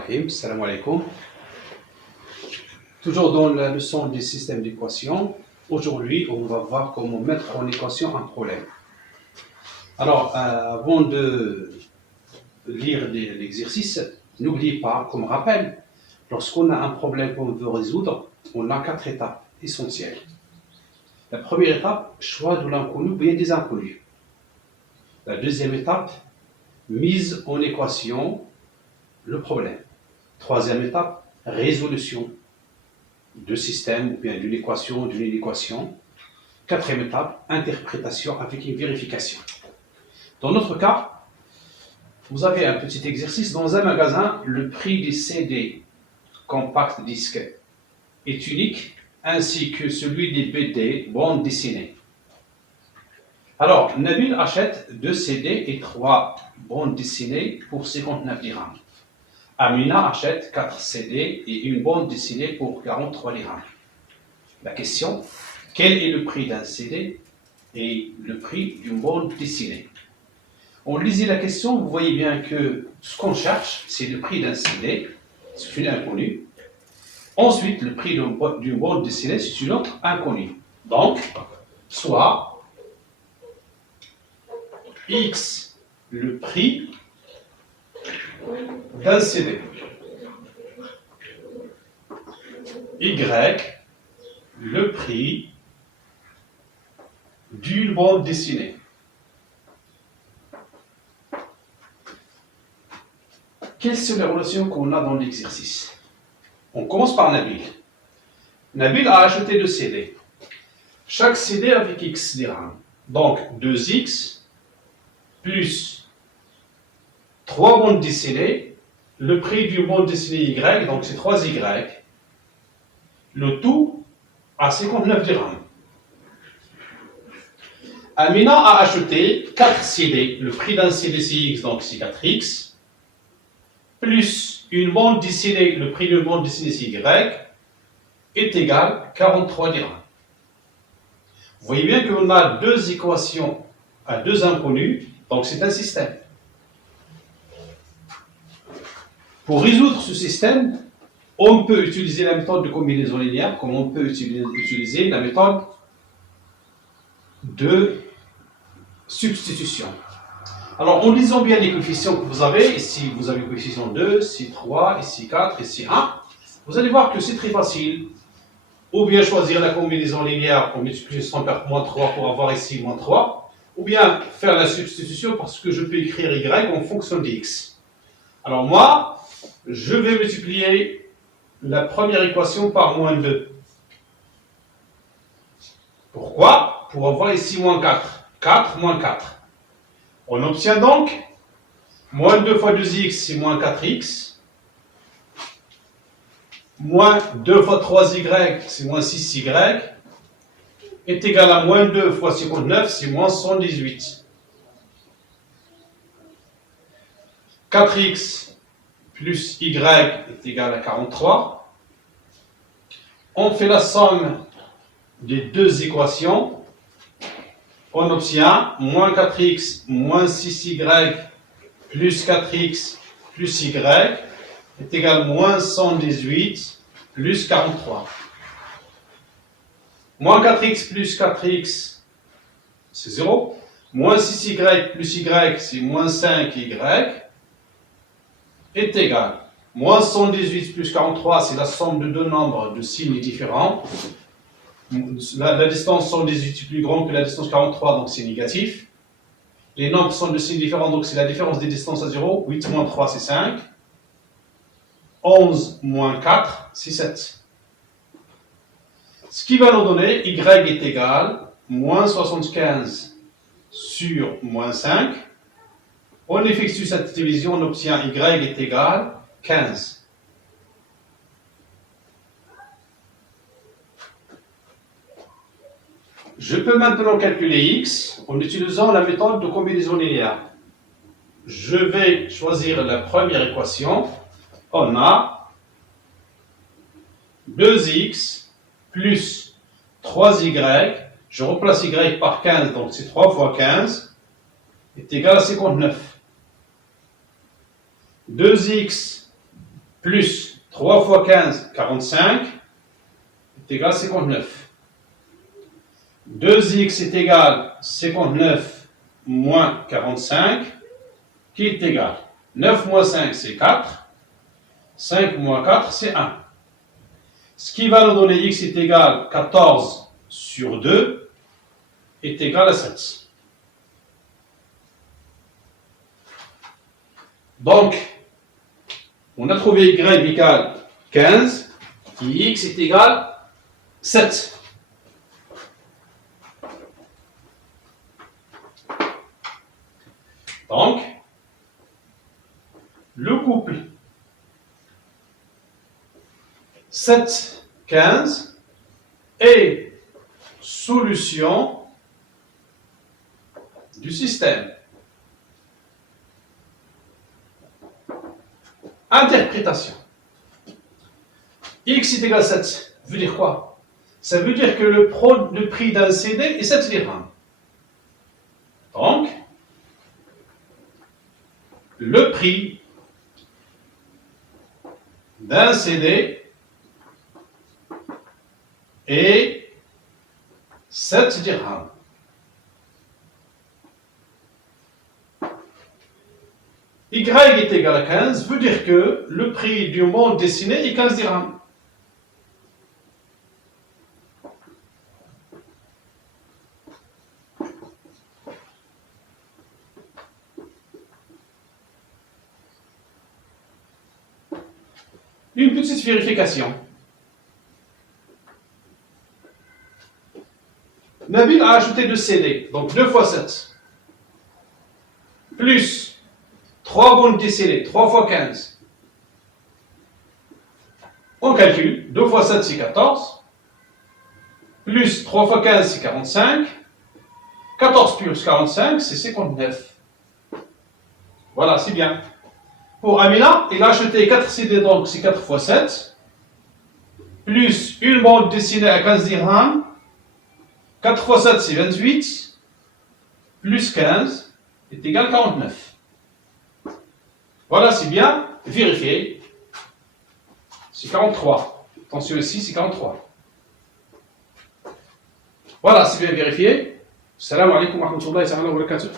Rahim, salam alaikum. Toujours dans la leçon du système d'équation, aujourd'hui on va voir comment mettre en équation un problème. Alors, avant de lire l'exercice, n'oubliez pas, comme rappel, lorsqu'on a un problème qu'on veut résoudre, on a 4 étapes essentielles. La première étape, choix de l'inconnu ou bien des inconnus. La deuxième étape, mise en équation le problème. Troisième étape, résolution de système ou bien d'une équation, d'une inéquation. Quatrième étape, interprétation avec une vérification. Dans notre cas, vous avez un petit exercice. Dans un magasin, le prix des CD compact disque est unique, ainsi que celui des BD, bandes dessinées. Alors, Nabil achète 2 CD et 3 bandes dessinées pour 59 dirhams. Amina achète 4 CD et une bande dessinée pour 43 dirhams. La question, quel est le prix d'un CD et le prix d'une bande dessinée? On lisait la question, vous voyez bien que ce qu'on cherche, c'est le prix d'un CD, c'est une inconnue. Ensuite, le prix d'une bande dessinée, c'est une autre inconnue. Donc, soit X, le prix d'un CD. Y, le prix d'une bande dessinée. Quelles sont les relations qu'on a dans l'exercice? On commence par Nabil. Nabil a acheté 2 CD. Chaque CD avec X dirhams. Donc 2X plus 3 bandes dessinées. Le prix d'une bande dessinée Y, donc c'est 3Y. Le tout à 59 dirhams. Amina a acheté 4 CD. Le prix d'un CD c'est X, donc c'est 4X. Plus une bande dessinée, le prix d'une bande dessinée c'est Y, est égal à 43 dirhams. Vous voyez bien qu'on a 2 équations à 2 inconnus, donc c'est un système. Pour résoudre ce système, on peut utiliser la méthode de combinaison linéaire, comme on peut utiliser la méthode de substitution. Alors, en lisant bien les coefficients que vous avez, ici vous avez coefficient 2, ici 3, ici 4, ici 1, vous allez voir que c'est très facile. Ou bien choisir la combinaison linéaire en multipliant par moins 3 pour avoir ici moins 3, ou bien faire la substitution parce que je peux écrire Y en fonction de X. Alors moi, je vais multiplier la première équation par moins 2. Pourquoi? Pour avoir ici moins 4. 4 moins 4. On obtient donc moins 2 fois 2x, c'est moins 4x. Moins 2 fois 3y, c'est moins 6y. Est égal à moins 2 fois 59, c'est moins 118. 4x plus y est égal à 43. On fait la somme des 2 équations. On obtient moins 4x moins 6y plus 4x plus y est égal à moins 118 plus 43. Moins 4x plus 4x, c'est 0. Moins 6y plus y, c'est moins 5y, est égal. Moins 118 plus 43, c'est la somme de 2 nombres de signes différents. La distance 118 est plus grande que la distance 43, donc c'est négatif. Les nombres sont de signes différents, donc c'est la différence des distances à 0. 8 moins 3, c'est 5. 11 moins 4, c'est 7. Ce qui va nous donner y est égal à moins 75 sur moins 5. On effectue cette division, on obtient y est égal à 15. Je peux maintenant calculer x en utilisant la méthode de combinaison linéaire. Je vais choisir la première équation. On a 2x plus 3y. Je remplace y par 15, donc c'est 3 fois 15, est égal à 59. 2x plus 3 fois 15, 45, est égal à 59. 2x est égal à 59 moins 45, qui est égal. 9 moins 5, c'est 4. 5 moins 4, c'est 1. Ce qui va nous donner x est égal à 14 sur 2 est égal à 7. Donc, on a trouvé y égale 15 et x est égal à 7. Donc, le couple 7, 15 est solution du système. Interprétation. X est égal à 7. Ça veut dire quoi? Ça veut dire que le prix d'un CD est 7 dirhams. Donc, le prix d'un CD est 7 dirhams. Y est égal à 15 veut dire que le prix du monde dessiné est 15 dirhams. Une petite vérification. Nabil a ajouté 2 CD, donc 2 fois 7, plus 3 bandes dessinées, 3 fois 15. On calcule, 2 fois 7 c'est 14, plus 3 fois 15 c'est 45, 14 plus 45 c'est 59. Voilà, c'est bien. Pour Amina, il a acheté 4 CD, donc c'est 4 fois 7, plus une bande dessinée à 15 dirhams, 4 fois 7 c'est 28, plus 15 est égal à 49. Voilà, c'est bien. Vérifiez. C'est 43. Attention ici, c'est 43. Voilà, c'est bien vérifié. Salam alaikum wa rahmatullahi wa barakatuh.